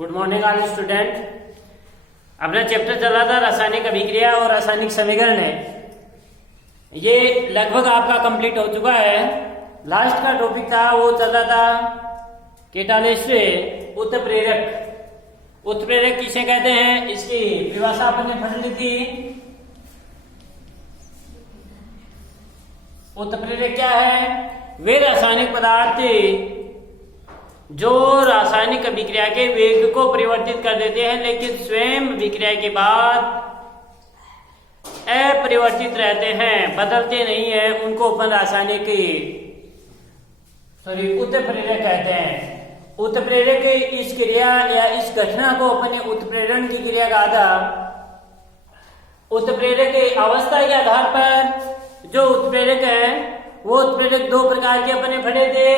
Good morning all student. अपना chapter चला था रासायनिक अभिक्रिया और रासायनिक समीकरण है। ये लगभग आपका कंप्लीट हो चुका है। लास्ट का टॉपिक था वो चल रहा था कैटालिस्ट उत्प्रेरक। उत्प्रेरक किसे कहते हैं, इसकी परिभाषा अपन ने पढ़ ली थी। उत्प्रेरक क्या है? वे रासायनिक पदार्थ जो रासायनिक अभिक्रिया के वेग को परिवर्तित कर देते हैं लेकिन स्वयं अभिक्रिया के बाद अपरिवर्तित रहते हैं, बदलते नहीं है, उनको अपन रासायनिक उत्प्रेरक कहते हैं। उत्प्रेरक इस क्रिया या इस घटना को अपने उत्प्रेरण की क्रिया कहा था। उत्प्रेरक की अवस्था के आधार पर जो उत्प्रेरक है वो उत्प्रेरक दो प्रकार के अपने पढ़े थे।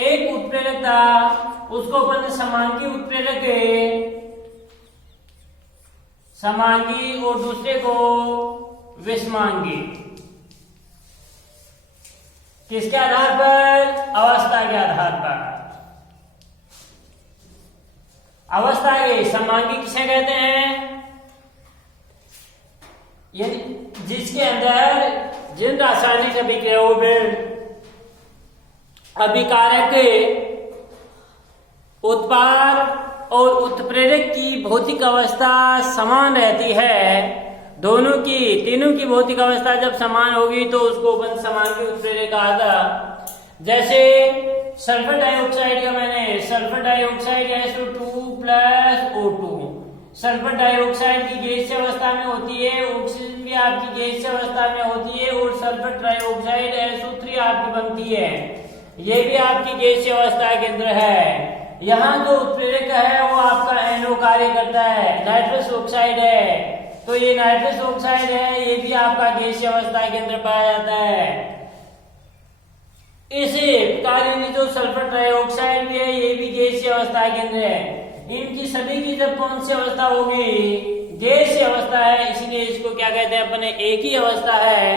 एक उत्प्रेरक था उसको अपन समांगी उत्प्रेरक समांगी और दूसरे को विषमांगी। किसके आधार पर? अवस्था के आधार पर। अवस्था के समांगी किसे कहते हैं? जिसके अंदर जिन रासायनिक अभिक्रियाओं में अभिकारक उत्पाद और उत्प्रेरक की भौतिक अवस्था समान रहती है, दोनों की तीनों की भौतिक अवस्था जब समान होगी तो उसको अपन समांगी उत्प्रेरक कहा था। जैसे सल्फर डाइऑक्साइड का मैंने sulphur dioxide SO2 + O2 sulphur dioxide की गैसीय अवस्था में होती है, ऑक्सीजन भी आपकी गैसीय अवस्था में होती है और सल्फर ट्राइऑक्साइड SO3 आपकी बनती है, ये भी आपकी गैसीय अवस्था के अंदर है। यहाँ जो उत्प्रेरक है वो आपका NO कार्य करता है, नाइट्रस ऑक्साइड है, तो ये नाइट्रस ऑक्साइड है, ये भी आपका गैसीय अवस्था के अंदर पाया जाता है। इसी प्रकार जो सल्फर ट्राइऑक्साइड भी है ये भी गैसीय अवस्था के अंदर है। इनकी सभी की जब कौन सी अवस्था होगी? गैसीय अवस्था है, इसलिए इसको क्या कहते हैं अपने? एक ही अवस्था है,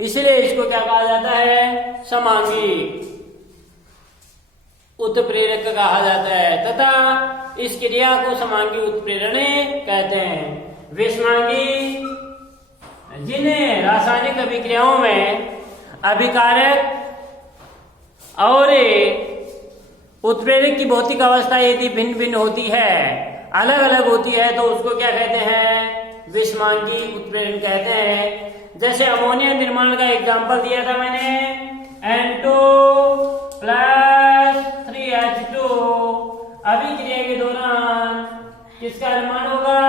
इसलिए इसको क्या कहा जाता है? समांगी उत्प्रेरक कहा जाता है तथा इस क्रिया को समांगी उत्प्रेरण कहते हैं। विषमांगी जिन्हें रासायनिक अभिक्रियाओं में अभिकारक और उत्प्रेरक की भौतिक अवस्था यदि भिन्न भिन्न होती है, अलग अलग होती है, तो उसको क्या कहते हैं? विषमांगी उत्प्रेरण कहते हैं। जैसे अमोनिया निर्माण का एग्जांपल दिया था मैंने, N2 + 3H2 अभिक्रिया के दौरान किसका निर्माण होगा?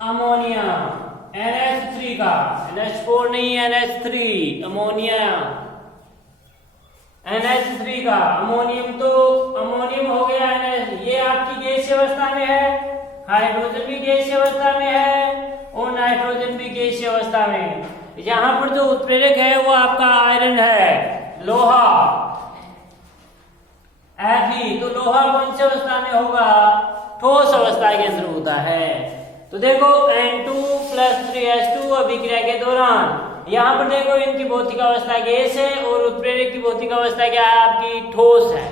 अमोनिया NH3 का, NH4 नहीं NH3, अमोनिया NH3 का। अमोनियम हो गया NH, ये आपकी गैसीय अवस्था में है, हाइड्रोजन भी गैसीय अवस्था में है और नाइट्रोजन भी गैसीय अवस्था में। यहाँ पर जो उत्प्रेरक है वो आपका आयरन है, लोहा Fe। तो लोहा कौन सी अवस्था में होगा? ठोस अवस्था के अंदर होता है। तो देखो N2 + 3H2 अभिक्रिया के दौरान यहाँ पर देखो इनकी भौतिक अवस्था गैस है और उत्प्रेरक की भौतिक अवस्था क्या है? आपकी ठोस है।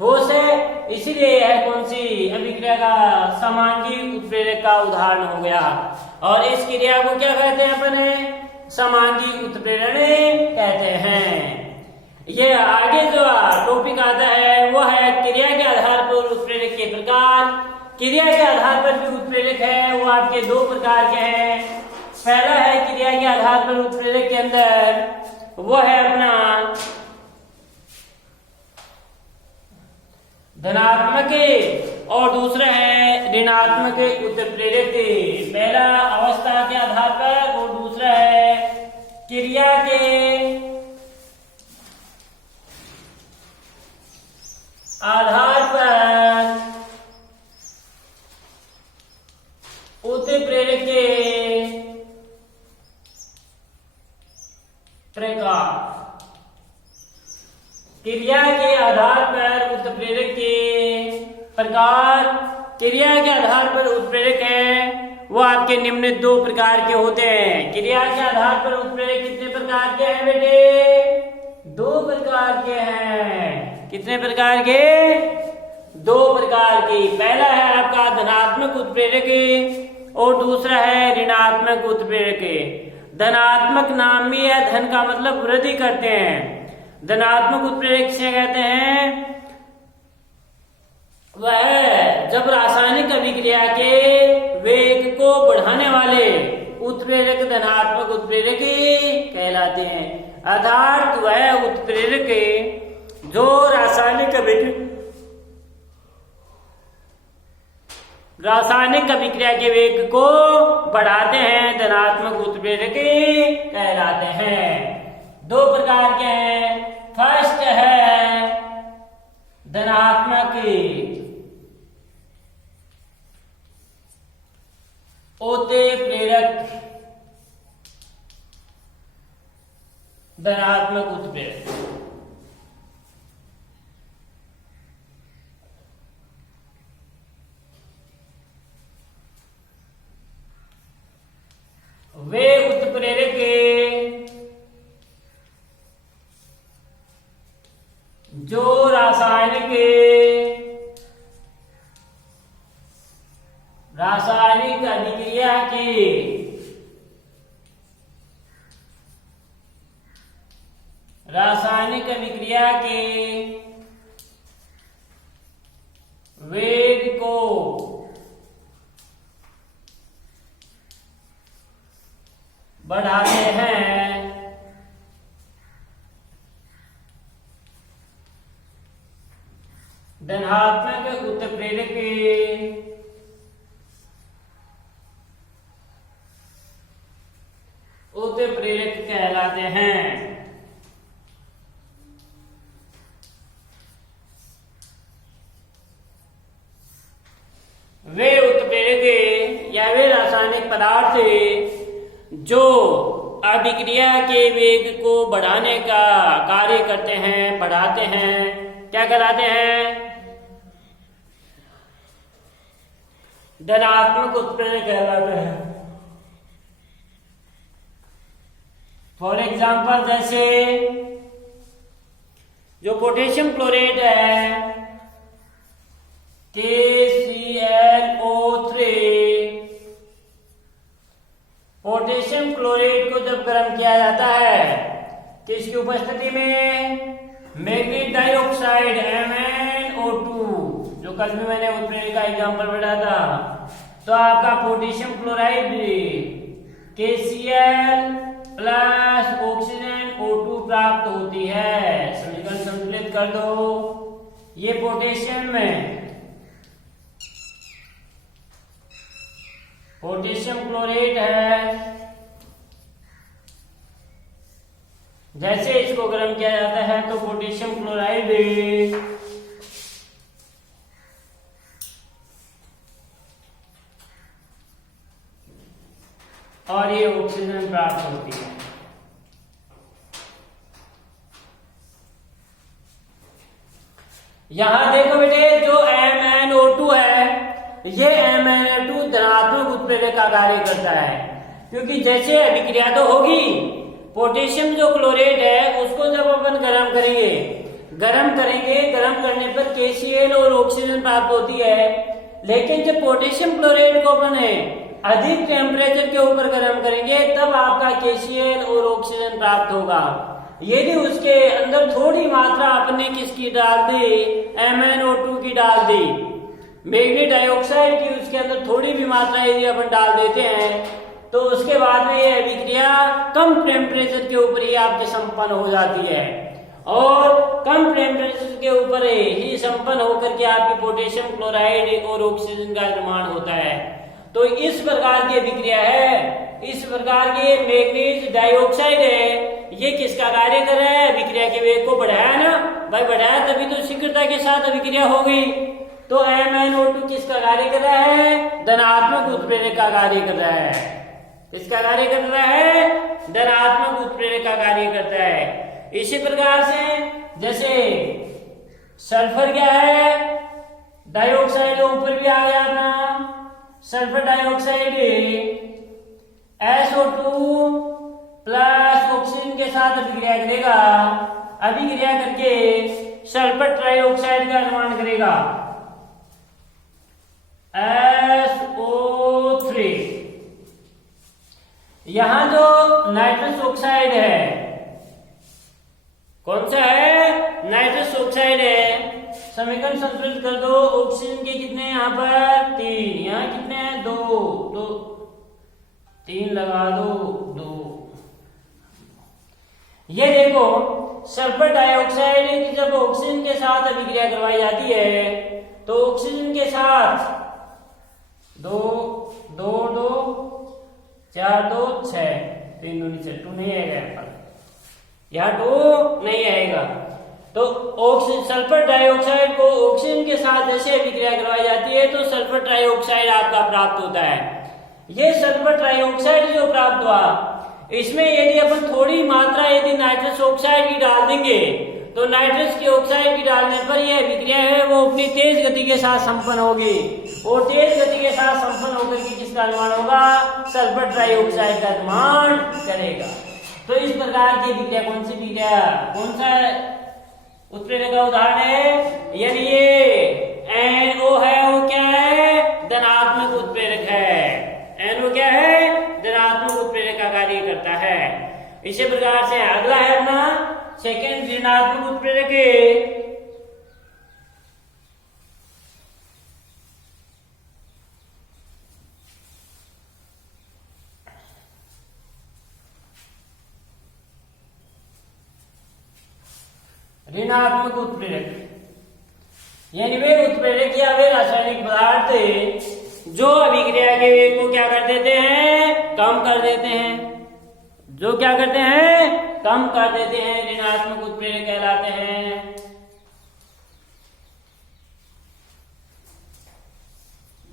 ठोस है इसीलिए है कौन सी अभिक्रिया का समांगी उत्प्रेरक का उदाहरण हो गया। और इस क्रिया को क्या कहते हैं अपने? समांगी उत्प्रेरण कहते हैं। ये आगे जो टॉपिक आता है वो है क्रिया के आधार पर उत्प्रेरक के प्रकार। क्रिया के आधार पर भी उत्प्रेरक है वो आपके दो प्रकार के हैं। पहला है क्रिया के आधार पर उत्प्रेरक के अंदर वो है अपना धनात्मक और दूसरा है ऋणात्मक उत्प्रेरक। पहला अवस्था के आधार पर और दूसरा है क्रिया के आधार पर उत्प्रेरक के प्रकार। क्रिया के आधार पर उत्प्रेरक के प्रकार। क्रिया के आधार पर उत्प्रेरक है वो आपके निम्न दो प्रकार के होते हैं। क्रिया के आधार पर उत्प्रेरक कितने प्रकार के हैं बेटे? दो प्रकार के हैं। कितने प्रकार के? दो प्रकार की, पहला है आपका धनात्मक उत्प्रेरक और दूसरा है ऋणात्मक उत्प्रेरक। धनात्मक नामी है, धन का मतलब वृद्धि करते हैं। धनात्मक उत्प्रेरक से कहते हैं वह जब रासायनिक अभिक्रिया के वेग को बढ़ाने वाले उत्प्रेरक धनात्मक उत्प्रेरक कहलाते हैं। अर्थात वह उत्प्रेरक जो रासायनिक अभिक्रिया के वेग को बढ़ाते हैं धनात्मक उत्प्रेरक कहलाते हैं। दो प्रकार के हैं। फर्स्ट है धनात्मक उत्प्रेरक, धनात्मक उत्प्रेरक। वे उत्प्रेरक जो रासायनिक अभिक्रिया की वेग को बढ़ाते हैं धनात्मक उत्प्रेरक कहलाते हैं। वे उत्प्रेरक या वे रासायनिक पदार्थ जो अभिक्रिया के वेग को बढ़ाने का कार्य करते हैं, बढ़ाते हैं, क्या कहलाते हैं? धनात्मक उत्प्रेरक कहलाते हैं। फॉर एग्जाम्पल जैसे जो पोटेशियम क्लोराइड है KClO3, पोटेशियम क्लोराइड को जब गर्म किया जाता है किसकी उपस्थिति में? मैग्नीज डाइऑक्साइड MnO2, जो कल में मैंने उत्प्रेरक का एग्जाम्पल बताया था। तो आपका potassium chloride KCl plus oxygen O2 प्राप्त होती है। समीकरण संतुलित कर दो। ये पोटेशियम क्लोराइड है। जैसे इसको गर्म किया जाता है तो पोटेशियम क्लोराइड और ये ऑक्सीजन प्राप्त होती है। यहां देखो बेटे, जो MnO2 है, ये MnO2 धनात्मक उत्प्रेरक का कार्य करता है, क्योंकि जैसे अभिक्रिया तो होगी, पोटेशियम जो क्लोराइड है उसको जब अपन गर्म करेंगे, गर्म करने पर KCl और ऑक्सीजन प्राप्त होती है। लेकिन जब पोटेशियम क्लोराइड को अपन अधिक टेम्परेचर के ऊपर गर्म करेंगे तब आपका KCl और ऑक्सीजन प्राप्त होगा। यदि उसके अंदर थोड़ी मात्रा अपने किसकी डाल दी, MnO2 की डाल दी, मैग्नीज डाइऑक्साइड की उसके अंदर थोड़ी भी मात्रा यदि अपन डाल देते हैं तो उसके बाद में यह अभिक्रिया कम टेम्परेचर के ऊपर ही आपके संपन्न हो जाती है, और कम टेम्परेचर के ऊपर ही संपन्न होकर के आपकी पोटेशियम क्लोराइड और ऑक्सीजन का निर्माण होता है। तो इस प्रकार की अभिक्रिया है। इस प्रकार की मैग्नीज डाइऑक्साइड है, ये किसका कार्य कर रहा है? अभिक्रिया के वेग को बढ़ाया ना भाई, बढ़ाया तभी तो शीघ्रता के साथ अभिक्रिया हो गई। तो MnO2 किसका कार्य कर रहा है? धनात्मक उत्प्रेरक का कार्य कर रहा है। किसका कार्य कर रहा है? धनात्मक उत्प्रेरक का कार्य करता है। इसी प्रकार से जैसे सल्फर क्या है? डाइऑक्साइड ऊपर भी आ गया अपना, sulphur dioxide SO2 plus oxygen के साथ अभिक्रिया करेगा, अभिक्रिया करके सल्फर ट्राइऑक्साइड का निर्माण करेगा। SO3। यहां जो नाइट्रस ऑक्साइड है, कौन सा है? नाइट्रस ऑक्साइड है। समीकरण संतुलित कर दो। ऑक्सीजन के कितने हैं यहाँ पर? 3। यहाँ कितने हैं? 2। तो 3 लगा दो, 2। ये देखो, सल्फर डाइऑक्साइड की जब ऑक्सीजन के साथ अभिक्रिया करवाई जाती है तो ऑक्सीजन के साथ 2 2 2 4 2 6 3 2 6 2 नहीं आएगा यहाँ पर, यहाँ 2 नहीं आएगा। तो सल्फर डाइऑक्साइड को ऑक्सीजन के साथ जैसे अभिक्रिया करवाई जाती है तो सल्फर ट्राइऑक्साइड आपका प्राप्त होता है। ये सल्फर ट्राइऑक्साइड जो प्राप्त हुआ, इसमें यदि अपन थोड़ी मात्रा यदि नाइट्रस ऑक्साइड की डाल देंगे तो नाइट्रस की ऑक्साइड की डालने पर यह अभिक्रिया है वो अपनी तेज गति के साथ संपन्न होगी, और तेज गति के साथ संपन्न होकर के किसका निर्माण होगा? सल्फर ट्राइऑक्साइड का निर्माण करेगा। तो इस प्रकार की अभिक्रिया कौन सी अभिक्रिया, कौन सा उत्प्रेरक का उदाहरण है? यानी ये NO है, वो क्या है? धनात्मक उत्प्रेरक है। NO क्या है? धनात्मक उत्प्रेरक का कार्य करता है। इसी प्रकार से अगला है अपना सेकेंड ऋणात्मक उत्प्रेरक है। ऋणात्मक उत्प्रेरक यानी वे उत्प्रेरक या वे रासायनिक पदार्थ जो अभिक्रिया के वेग को क्या कर देते हैं? कम कर देते हैं। जो क्या करते हैं? कम कर देते हैं, ऋणात्मक उत्प्रेरक कहलाते हैं।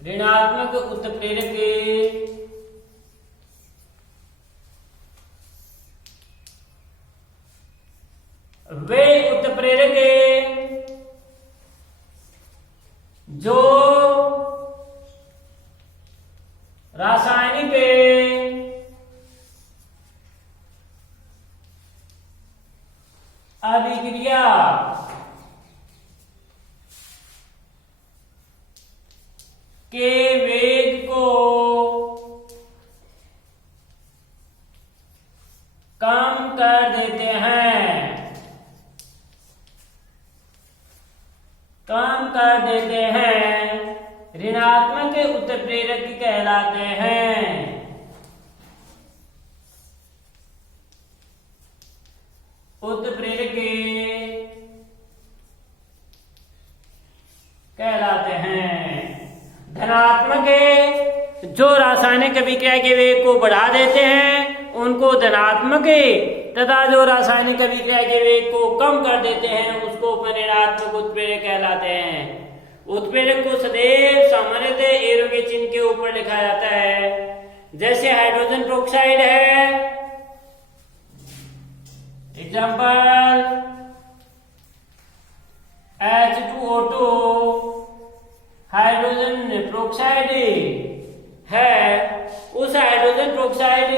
ऋणात्मक उत्प्रेरक वे उत्प्रेरक जो रासायनिक अभिक्रिया के वेग को कम कर देते हैं, कम कर देते हैं, ऋणात्मक उत्प्रेरक कहलाते हैं। उत्प्रेरक कहलाते हैं। धनात्मक जो रासायनिक अभिक्रिया के वेग को बढ़ा देते हैं उनको धनात्मक, तथा जो रासायनिक अभिक्रिया के वेग को कम कर देते हैं उसको ऋणात्मक उत्प्रेरक कहलाते हैं। उत्प्रेरक को सदैव सामान्यतः एरो के चिन्ह के ऊपर लिखा जाता है। जैसे हाइड्रोजन पेरोक्साइड है, एग्जाम्पल H2O2 हाइड्रोजन पेरोक्साइड है। उस हाइड्रोजन पेरोक्साइड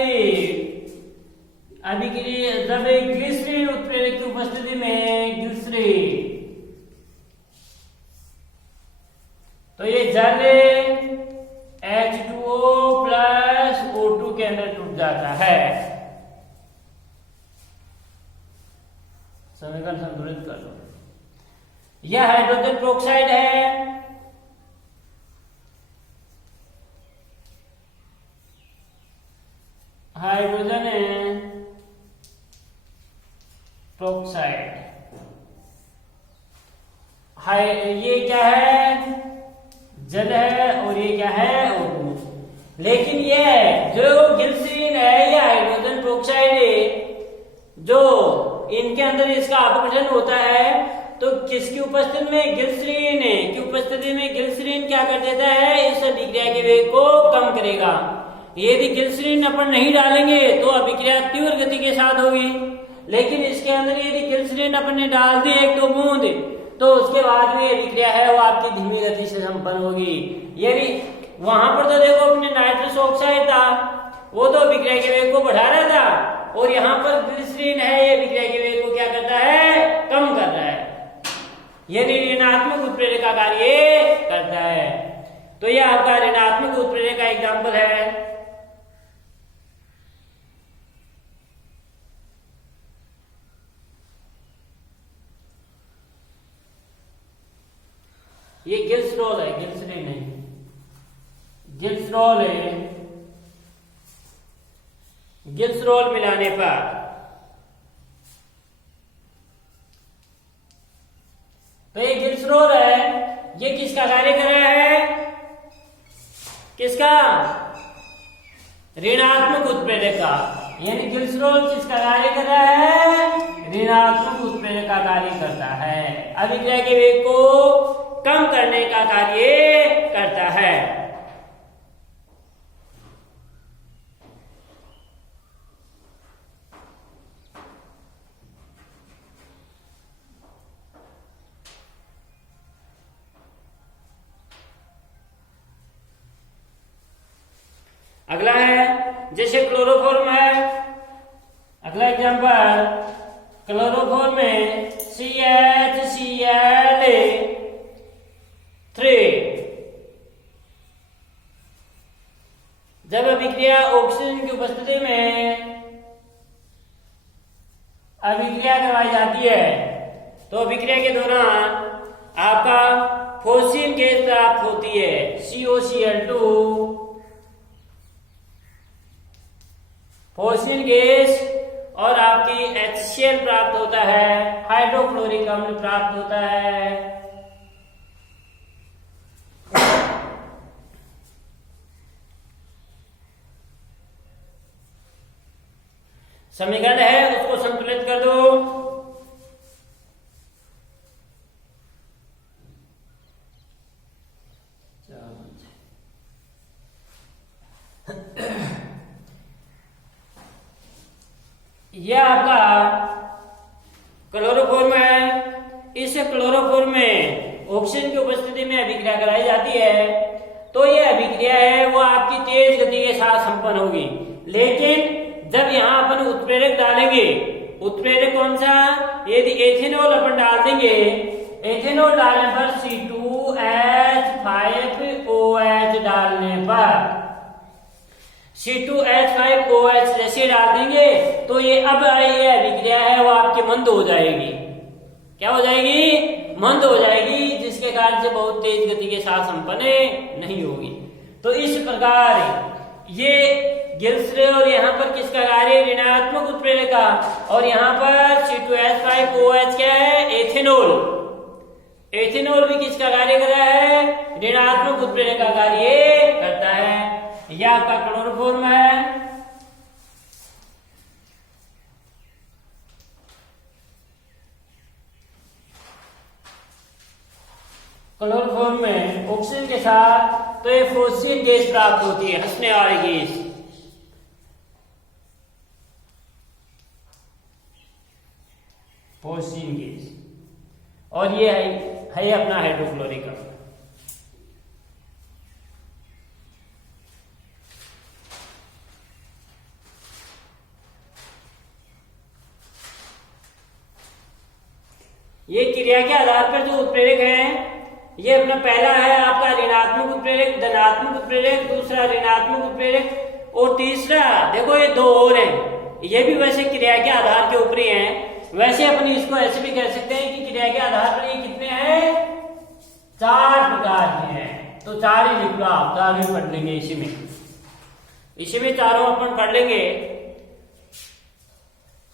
अभिक्रिया जब ग्लिसरीन उत्प्रेरक की उपस्थिति में ग्लिसरीन, तो ये जल H2O प्लस O2 के अंदर टूट जाता है। समीकरण संतुलित कर लो। यह हाइड्रोजन पेरोक्साइड है, हाइड्रोजन पेरोक्साइड ये क्या है? जल है, और ये क्या है? O2। लेकिन ये जो ग्लिसरीन है या हाइड्रोजन पेरोक्साइड जो इनके अंदर इसका अपघटन होता है तो किसकी उपस्थिति में? ग्लिसरीन की उपस्थिति में ग्लिसरीन क्या कर देता है? इस अभिक्रिया के वेग को कम करेगा। यदि ग्लिसरीन अपन नहीं डालेंगे तो अभिक्रिया तीव्र गति के साथ होगी, लेकिन इसके अंदर यदि ग्लिसरीन अपन ने डाल दी 1-2 बूंद तो उसके बाद में अभिक्रिया है वो आपकी धीमी गति से संपन्न होगी। यदि वहां पर तो देखो अपने नाइट्रस ऑक्साइड था, वो तो अभिक्रिया के वेग को बढ़ा रहा था, और यहाँ पर ग्लिसरीन है, ये अभिक्रिया के वेग को क्या करता है? कम कर रहा है। यदि ऋणात्मक उत्प्रेरक का कार्य करता है। तो यह आपका ऋणात्मक उत्प्रेरक का एग्जाम्पल है। ये गिल्सरॉल है, गिल्सरीन नहीं, गिल्सरॉल है। गिल्सरॉल मिलाने पर तो ये गिल्सरॉल है, ये किसका कार्य कर रहा है? किसका? ऋणात्मक उत्प्रेरक का। यानी गिल्सरॉल किसका कार्य कर रहा है? ऋणात्मक उत्प्रेरक का कार्य करता है। अभिक्रिया के वेग को कम करने का कार्य करता है। अगला है जैसे क्लोरोफॉर्म है, अगला एग्जांपल, क्लोरोफॉर्म में CHCl3 जब अभिक्रिया ऑक्सीजन की उपस्थिति में अभिक्रिया करवाई जाती है तो अभिक्रिया के दौरान आपका फोस्फीन गैस प्राप्त होती है COCl2, फोस्फीन गैस, और आपकी HCl प्राप्त होता है, हाइड्रोक्लोरिक अम्ल प्राप्त होता है। समीकरण है उसको संतुलित कर दो। यह आपका क्लोरोफॉर्म है। इस क्लोरोफॉर्म में ऑक्सीजन की उपस्थिति में अभिक्रिया कराई जाती है तो यह अभिक्रिया है वो आपकी तेज गति के साथ संपन्न होगी। लेकिन जब यहाँ अपन उत्प्रेरक डालेंगे, उत्प्रेरक कौन सा? यदि एथेनॉल अपन डाल देंगे, एथेनॉल डालने पर C2H5OH डालने पर C2H5OH जैसे डाल देंगे तो ये अब ये अभिक्रिया है वो आपकी मंद हो जाएगी। क्या हो जाएगी? मंद हो जाएगी, जिसके कारण से बहुत तेज गति के साथ संपन्न नहीं होगी। तो इस प्रकार ये गिल्सरॉल और यहाँ पर किसका कार्य? ऋणात्मक उत्प्रेरक का, और यहाँ पर C2H5OH क्या है? एथेनॉल। एथेनॉल भी किसका कार्य कर रहा है? ऋणात्मक उत्प्रेरक का कार्य करता है। यह आपका क्लोरोफॉर्म है। क्लोरोफॉर्म में ऑक्सीजन के साथ तो ये फोस्फीन गैस प्राप्त होती है, हंसने वाली गैस। फोस्फीन गैस, और ये है अपना हाइड्रोक्लोरिक अम्ल। ये क्रिया के आधार पर जो उत्प्रेरक है, ये अपना पहला है आपका ऋणात्मक उत्प्रेरक, धनात्मक उत्प्रेरक, दूसरा ऋणात्मक उत्प्रेरक, और तीसरा देखो ये दो और हैं। ये भी वैसे क्रिया के आधार के ऊपर ही हैं। वैसे अपन इसको ऐसे भी कह सकते हैं कि क्रिया के आधार पर ये कितने हैं? 4 प्रकार के हैं। तो 4 ही लिख लो आप, 4 भी पढ़ लेंगे इसी में चारों अपन पढ़ लेंगे।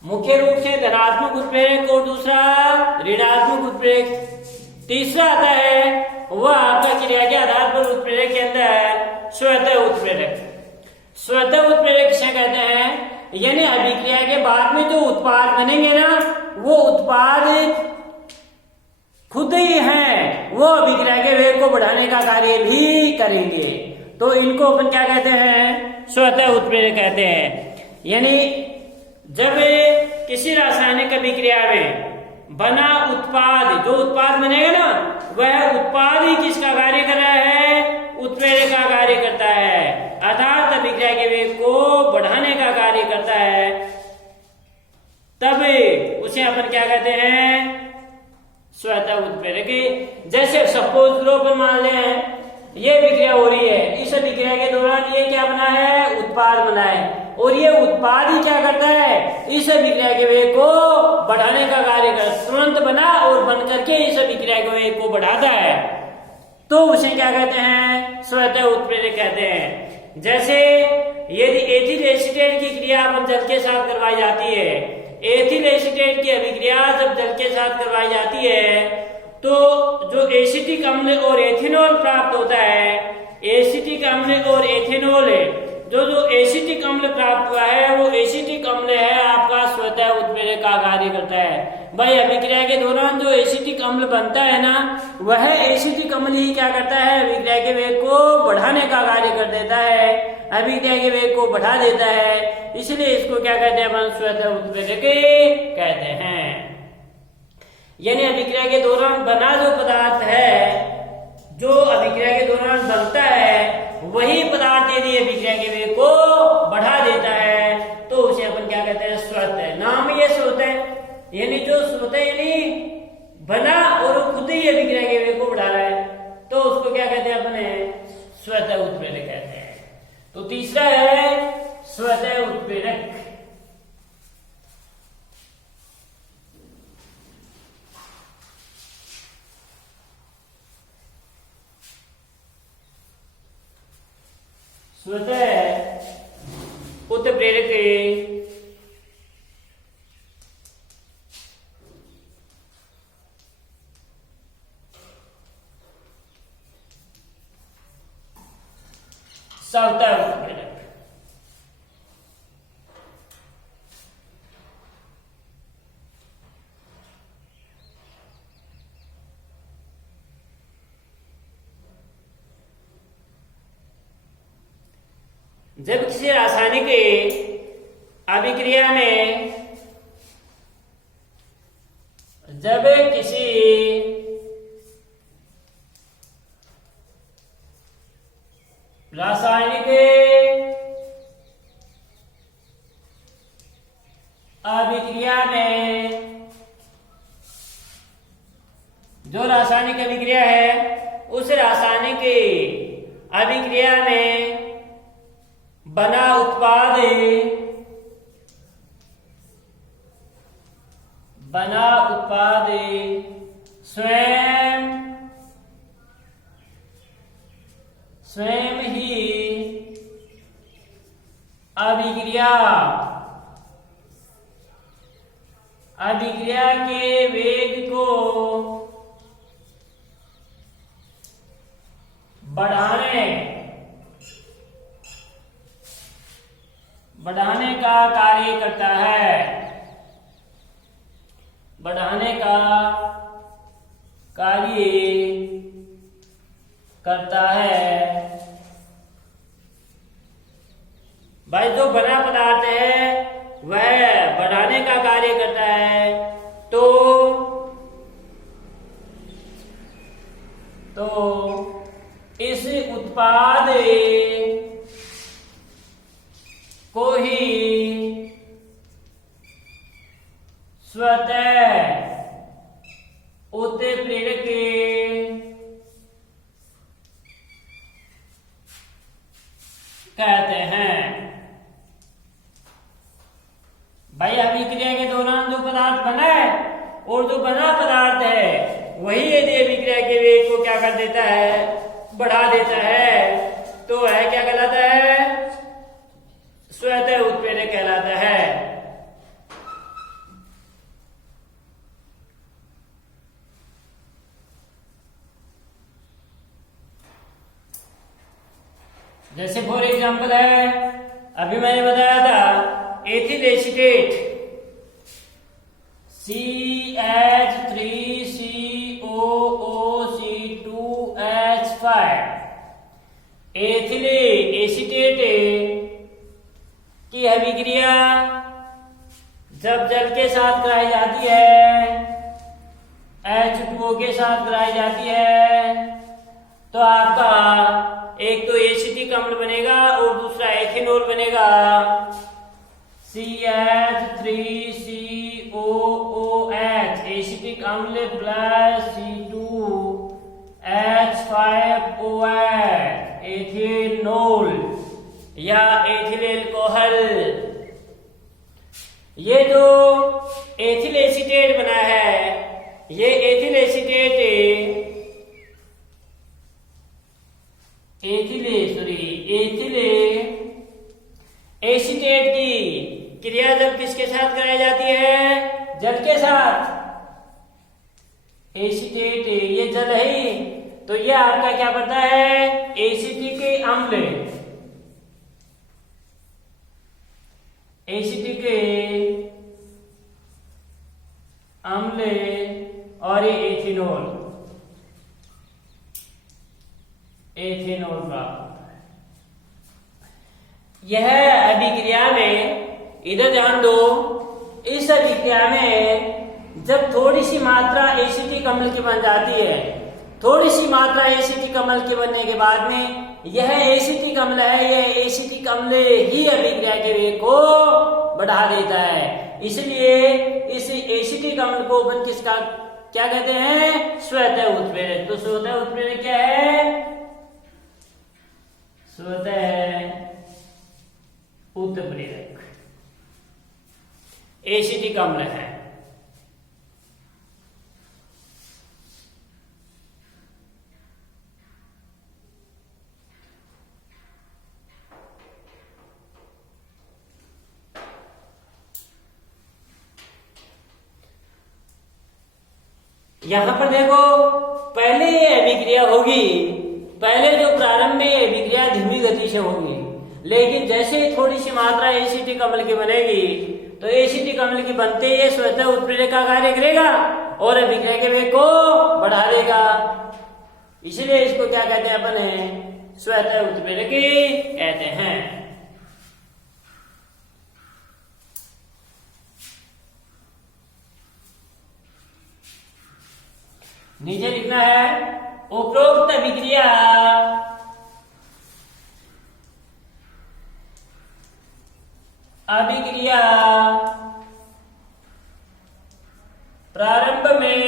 मुख्य रूप से धनात्मक उत्प्रेरक और दूसरा ऋणात्मक उत्प्रेरक। तीसरा आता है वह आपका क्रिया के आधार पर उत्प्रेरक के अंदर स्वतः उत्प्रेरक। स्वतः उत्प्रेरक किसे कहते हैं? यानी अभिक्रिया के बाद में जो उत्पाद बनेंगे ना, वो उत्पाद खुद ही हैं, वो अभिक्रिया के वेग को बढ़ाने का कार्य भी करेंगे। तो इनको अपन क्या कहते हैं? स्वतः उत्प्रेरक कहते हैं। यानी जब किसी रासायनिक अभिक्रिया में बना उत्पाद, जो उत्पाद बनेगा ना, वह उत्पाद ही किसका कार्य कर रहा है? उत्प्रेरक का कार्य करता है, अर्थात अभिक्रिया के वेग को बढ़ाने का कार्य करता है। तब उसे अपन क्या कहते हैं? स्वतः उत्प्रेरक। जैसे सपोज लो अपन मान लें ये अभिक्रिया हो रही है, इस अभिक्रिया के दौरान ये क्या बना है, उत्पाद बना है, और ये उत्पाद ही क्या करता है, इस अभिक्रिया के वेग को बढ़ाने का कार्य करता, तुरंत बना और बन करके इस अभिक्रिया के वेग को बढ़ाता है, तो उसे क्या कहते हैं, स्वतः उत्प्रेरक कहते हैं। जैसे यदि एथिल एसीटेट की क्रिया अपन जल के साथ करवाई जाती है, एथिल एसीटेट की अभिक्रिया जब जल के साथ करवाई जाती है तो जो एसिटिक अम्ल और एथेनॉल प्राप्त होता है, एसिटिक अम्ल और एथेनॉल है, जो एसिटिक अम्ल प्राप्त हुआ है वो एसिटिक अम्ल है आपका स्वतः उत्प्रेरक का कार्य करता है। भाई अभिक्रिया के दौरान जो एसिटिक अम्ल बनता है ना, वह एसिटिक अम्ल ही क्या करता है, अभिक्रिया के वेग को बढ़ाने का कार्य कर देता है, अभिक्रिया के वेग को बढ़ा देता है, इसलिए इसको क्या कहते हैं, अपन स्वतः उत्प्रेरक कहते हैं। यानी अभिक्रिया के दौरान बना जो पदार्थ है, जो अभिक्रिया के दौरान बनता है, वही पदार्थ यदि अभिक्रिया के वेग को बढ़ा देता है तो उसे अपन क्या कहते हैं, स्वतः। नाम ये स्वतः, यानी जो स्वतः यानी बना और वो खुद ही अभिक्रिया के वेग को बढ़ा रहा है, तो उसको क्या कहते हैं, अपने स्वतः उत्प्रेरक कहते हैं। तो तीसरा है स्वतः उत्प्रेरक। स्वतः उत्प्रेरक स्वतः उत्प्रेरक जब किसी रासायनिक अभिक्रिया में, जब किसी रासायनिक अभिक्रिया में, जो रासायनिक अभिक्रिया है उस रासायनिक अभिक्रिया में बना उत्पाद, बना उत्पाद स्वयं ही अभिक्रिया के वेग को बढ़ाने का कार्य करता है, बढ़ाने का कार्य करता है। भाई जो बना पदार्थ है वह बढ़ाने का कार्य करता है, तो इस उत्पाद को ही स्वतः उत्प्रेरक कहते हैं। भाई अभिक्रिया के दौरान जो पदार्थ बना है और जो बना पदार्थ है वही यदि अभिक्रिया के वेग को क्या कर देता है, बढ़ा देता है, तो वह क्या कहलाता है, स्वतः उत्प्रेरक कहलाता है। जैसे फॉर एग्जाम्पल है, अभी मैंने बताया था ethyl acetate CH3COOC2H5, ethyl acetate की अभिक्रिया जब जल के साथ कराई जाती है, H2O के साथ कराई जाती है, तो आपका एक तो एसिटिक अम्ल बनेगा और दूसरा एथेनॉल बनेगा। CH3COOH एसिटिक अम्ल प्लस C2H5 H5OH एथिनोल या एथिल एल्कोहल। ये जो एथिल एसीटेट बना है, ये एथिल एसीटेट एथिल एसीटेट की क्रिया जब किसके साथ कराई जाती है? जल के साथ। एसीटेट ये जल है, तो ये आपका क्या पड़ता है? एसिटिक अम्ल। एसिटिक अम्ल और ये एथिनोल का यह अभिक्रिया में, इधर ध्यान दो, इस अभिक्रिया में जब थोड़ी सी मात्रा एसिटिक अम्ल की बन जाती है, थोड़ी सी मात्रा एसिटिक अम्ल के बनने के बाद में यह एसिटिक अम्ल है, यह एसिटिक अम्ल ही अभिक्रिया के वेग को बढ़ा देता है। इसलिए इस एसिटिक अम्ल को अपन किसका क्या कहते हैं? स्वतः उत्प्रेरक। तो स्वतः उत्प्रेरक क्या है? स्वतः उत्प्रेरक एसिटिक अम्ल है। यहां पर देखो, पहले ये अभिक्रिया होगी, पहले जो प्रारंभ में ये अभिक्रिया धीमी गति से होगी, लेकिन जैसे ही थोड़ी सी मात्रा एसिटिक अम्ल की बनेगी, तो एसिटिक अम्ल की बनते ही स्वतः उत्प्रेरक का कार्य करेगा और अभिक्रिया के वेग को बढ़ा देगा। इसलिए इसको क्या कहते हैं अपन? स्वतः उत्प्रेरक कहते हैं। नीचे लिखना है, उपरोक्त अभिक्रिया प्रारंभ में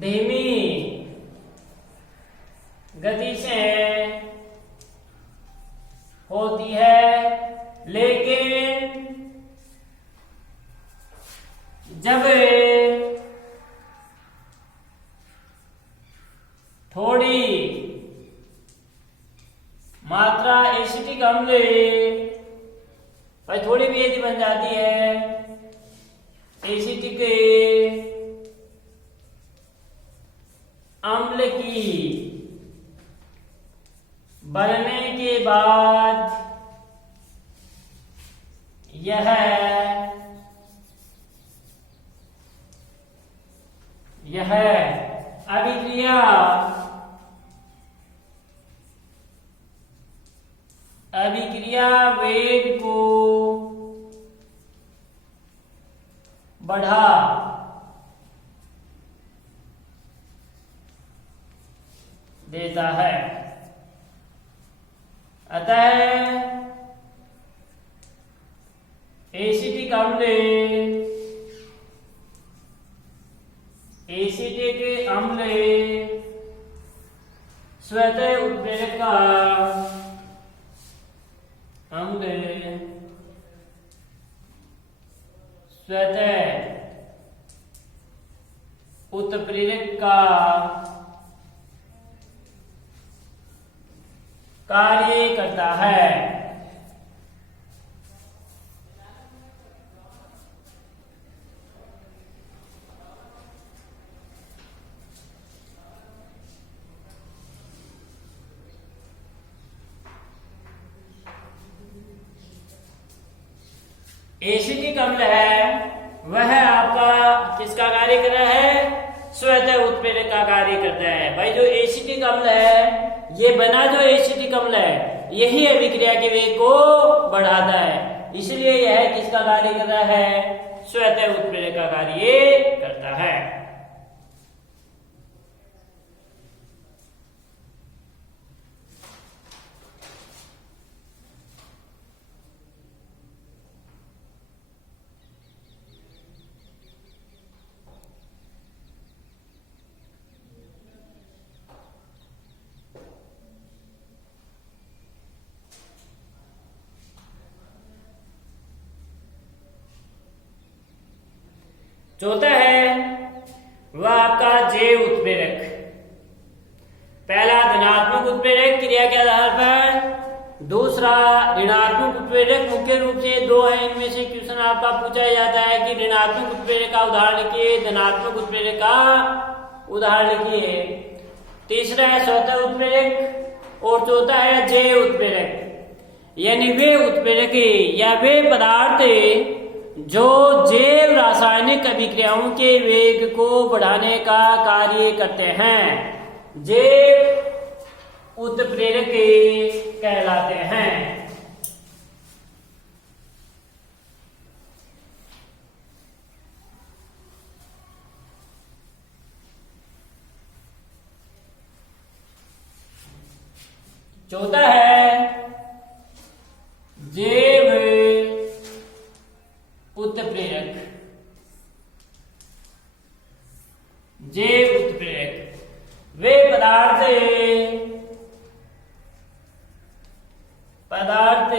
धीमी गति से होती है, लेकिन जब थोड़ी मात्रा एसिटिक अम्ल भाई थोड़ी भी यदि बन जाती है, एसिटिक अम्ल की बनने के बाद यह अभिक्रिया वेग को बढ़ा देता है। अतः एसिटिक अम्ल स्वतः उत्प्रेरक का कार्य करता है। एसिटिक अम्ल है वह आपका किसका कार्य कर रहा है? स्वतः उत्प्रेरक का कार्य करता है। भाई जो एसिटिक अम्ल है, ये बना जो एसिटिक अम्ल है, यही अभिक्रिया के वेग को बढ़ाता है। इसलिए यह किसका कार्य कर रहा है? स्वतः उत्प्रेरक का कार्य करता है। चौथा है वह आपका जैव उत्प्रेरक। पहला धनात्मक उत्प्रेरक क्रिया के आधार पर, दूसरा ऋणात्मक उत्प्रेरक। मुख्य रूप से दो है, इनमें से क्वेश्चन आपका पूछा जाता है कि ऋणात्मक उत्प्रेरक का उदाहरण लिखिए, धनात्मक उत्प्रेरक का उदाहरण लिखिए। तीसरा है स्वतः उत्प्रेरक और चौथा है जैव उत्प्रेरक, यानी वे उत्प्रेरक या वे पदार्थ जो जैव रासायनिक अभिक्रियाओं के वेग को बढ़ाने का कार्य करते हैं, जैव उत्प्रेरक कहलाते हैं। चौथा है जैव उत्प्रेरक। जैव उत्प्रेरक वे पदार्थ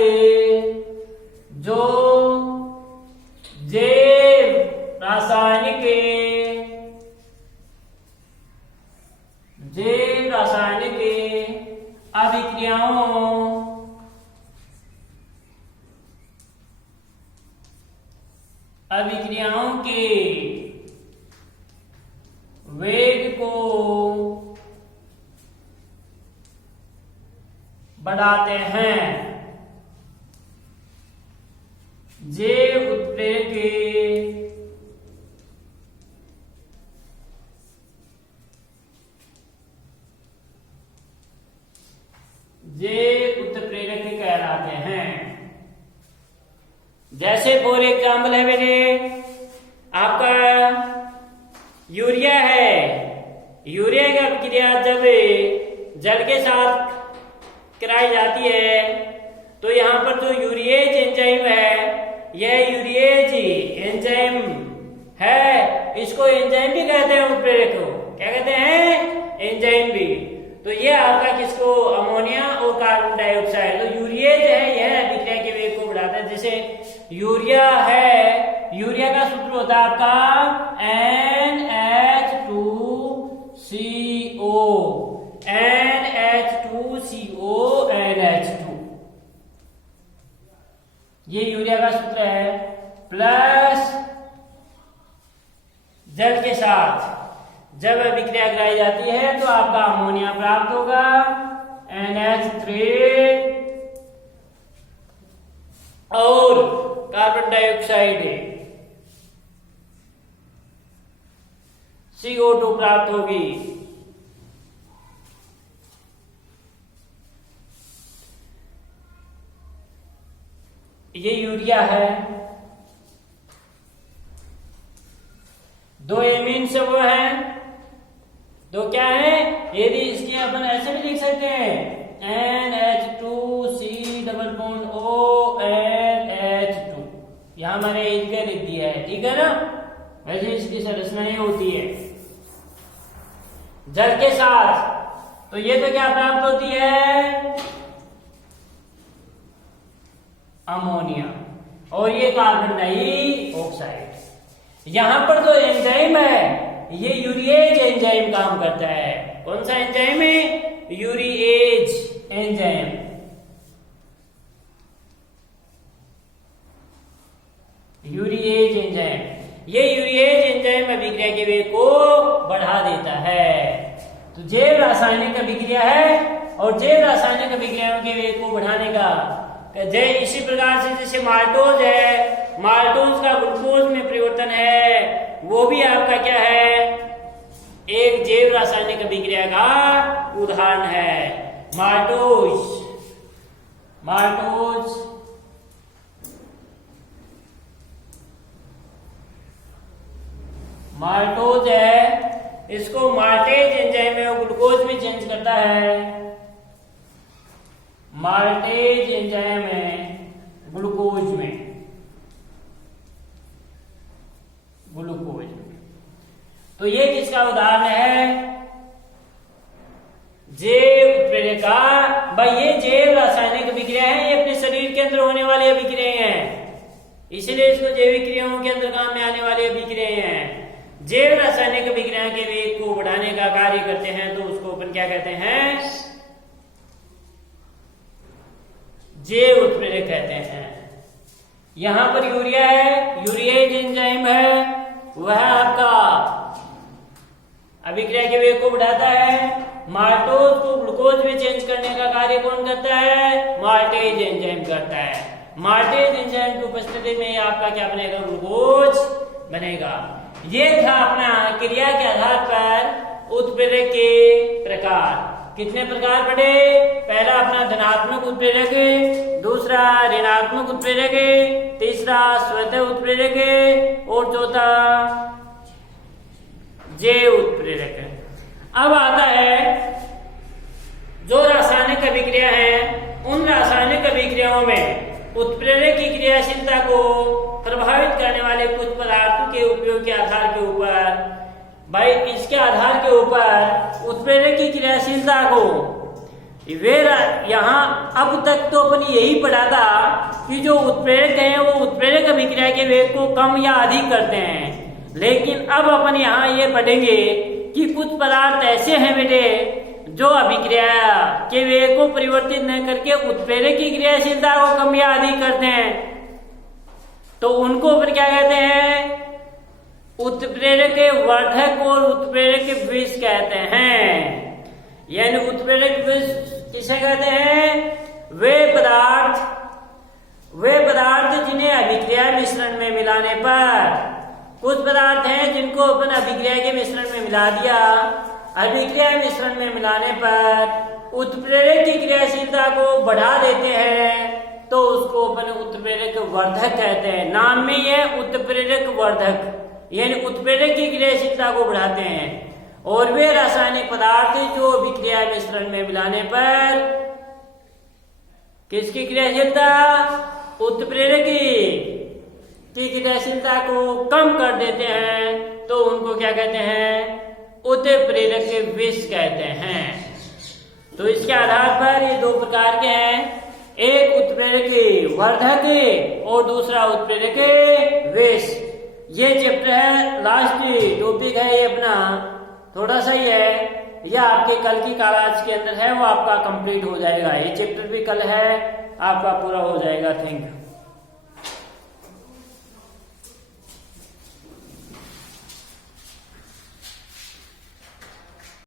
जो जैव रासायनिक अभिक्रियाओं के वेग को बढ़ाते हैं। जैव उत्प्रेरक कहलाते हैं। जैसे फॉर एग्जाम्पल है मेरे, आपका यूरिया है। यूरिया की अभिक्रिया जब जल के साथ कराई जाती है तो यहाँ पर जो यूरिएज एंजाइम है, यह यूरिएज एंजाइम है, इसको एंजाइम भी कहते हैं। उत्प्रेरक को क्या कहते हैं? एंजाइम भी। तो ये आपका किसको? अमोनिया और कार्बन डाइऑक्साइड। तो यूरिएज है, यह अभिक्रिया के वेग को बढ़ाता है। जैसे यूरिया है, यूरिया का सूत्र होता है आपका NH2CO NH2। ये यूरिया का सूत्र है। प्लस जल के साथ जब अभिक्रिया कराई जाती है तो आपका अमोनिया प्राप्त होगा, NH3, और कार्बन डाइऑक्साइड CO2 प्राप्त होगी। ये यूरिया है। दो एमीन से वो है, दो क्या है? यदि इसके अपन ऐसे भी लिख सकते हैं NH2C+O NH2। यहां मैंने इनके लिख दिया है, ठीक है ना? वैसे इसकी संरचना ये होती है जल के साथ। तो ये तो क्या प्राप्त होती है? अमोनिया, और ये कार्बन डाइऑक्साइड। यहां पर जो एंजाइम है, ये यूरिएज एंजाइम काम करता है। कौन सा एंजाइम है? Urease enzyme. यूरिएज एंजाइम, ये यूरिएज एंजाइम अभिक्रिया के वेग को बढ़ा देता है। तो जैव रासायनिक अभिक्रिया है, और जैव रासायनिक अभिक्रियाओं के वेग को बढ़ाने का इसी प्रकार से जैसे माल्टोज है, माल्टोज का ग्लूकोज में परिवर्तन है, वो भी आपका क्या है? एक जैव रासायनिक अभिक्रिया का उदाहरण है। माल्टोज है, इसको माल्टेज एंजाइम में ग्लूकोज में चेंज करता है। माल्टेज एंजाइम है ग्लूकोज में, तो ये किसका उदाहरण है? जैव उत्प्रेरक का। भाई ये जैव रासायनिक अभिक्रिया है, ये अपने शरीर के अंदर होने वाली अभिक्रिया हैं। इसलिए इसको जैविक क्रियाओं के अंदर काम में आने वाली अभिक्रियाएं हैं। जैव रासायनिक अभिक्रिया के वेग को बढ़ाने का कार्य करते हैं तो उसको अपन क्या कहते हैं? जैव उत्प्रेरक कहते हैं। यहां पर यूरिया है, यूरिएज एंजाइम है, वह आपका अभिक्रिया के वेग को बढ़ाता है। माल्टोज को ग्लूकोज में चेंज करने का कार्य कौन करता है? माल्टेज एंजाइम करता है। माल्टेज एंजाइम की उपस्थिति में आपका क्या बनेगा? ग्लूकोज बनेगा। ये था अपना क्रिया के आधार पर उत्प्रेरक के प्रकार। कितने प्रकार पढ़े? पहला अपना धनात्मक उत्प्रेरक, दूसरा ऋणात्मक उत्प्रेरक, तीसरा स्वतः उत्प्रेरक और चौथा जैव उत्प्रेरक। अब आता है जो रासायनिक अभिक्रिया है, उन रासायनिक अभिक्रियाओं में उत्प्रेरक की क्रियाशीलता को प्रभावित करने वाले कुछ पदार्थों के उपयोग के आधार के ऊपर, भाई इसके आधार के ऊपर उत्प्रेरक की क्रियाशीलता को वे यहाँ अब तक तो अपन यही पढ़ा था कि जो उत्प्रेरक हैं वो उत्प्रेरक अभिक्रिया के वेग को कम या अधिक करते हैं, लेकिन अब अपन यहाँ ये पढ़ेंगे कि कुछ पदार्थ ऐसे हैं बेटे जो अभिक्रिया के वेग को परिवर्तित न करके उत्प्रेरक की क्रियाशीलता को कम या अधिक करते हैं, तो उनको अपन क्या कहते हैं? उत्प्रेरक वर्धक और उत्प्रेरक विष कहते हैं। यानी उत्प्रेरक विष किसे कहते हैं? वे पदार्थ जिन्हें अभिक्रिया मिश्रण में मिलाने पर, कुछ पदार्थ हैं जिनको अपन अभिक्रिया के मिश्रण में मिला दिया, अभिक्रिया मिश्रण में मिलाने पर उत्प्रेरक की क्रियाशीलता को बढ़ा देते हैं, तो उसको अपन उत्प्रेरक वर्धक कहते हैं। नाम में यह उत्प्रेरक वर्धक यानी उत्प्रेरक की क्रियाशीलता को बढ़ाते हैं। और वे रासायनिक पदार्थ जो अभिक्रिया मिश्रण में मिलाने पर किसकी क्रियाशीलता? उत्प्रेरक की क्रियाशीलता को कम कर देते हैं, तो उनको क्या कहते हैं? उत्प्रेरक विष कहते हैं। तो इसके आधार पर ये दो प्रकार के हैं, एक उत्प्रेरक वर्धक और दूसरा उत्प्रेरक विष। ये चैप्टर है, लास्ट टॉपिक है ये अपना, थोड़ा सा ही है, यह आपके कल की क्लास के अंदर है, वो आपका कंप्लीट हो जाएगा। ये चैप्टर भी कल है, आपका पूरा हो जाएगा। Thank you.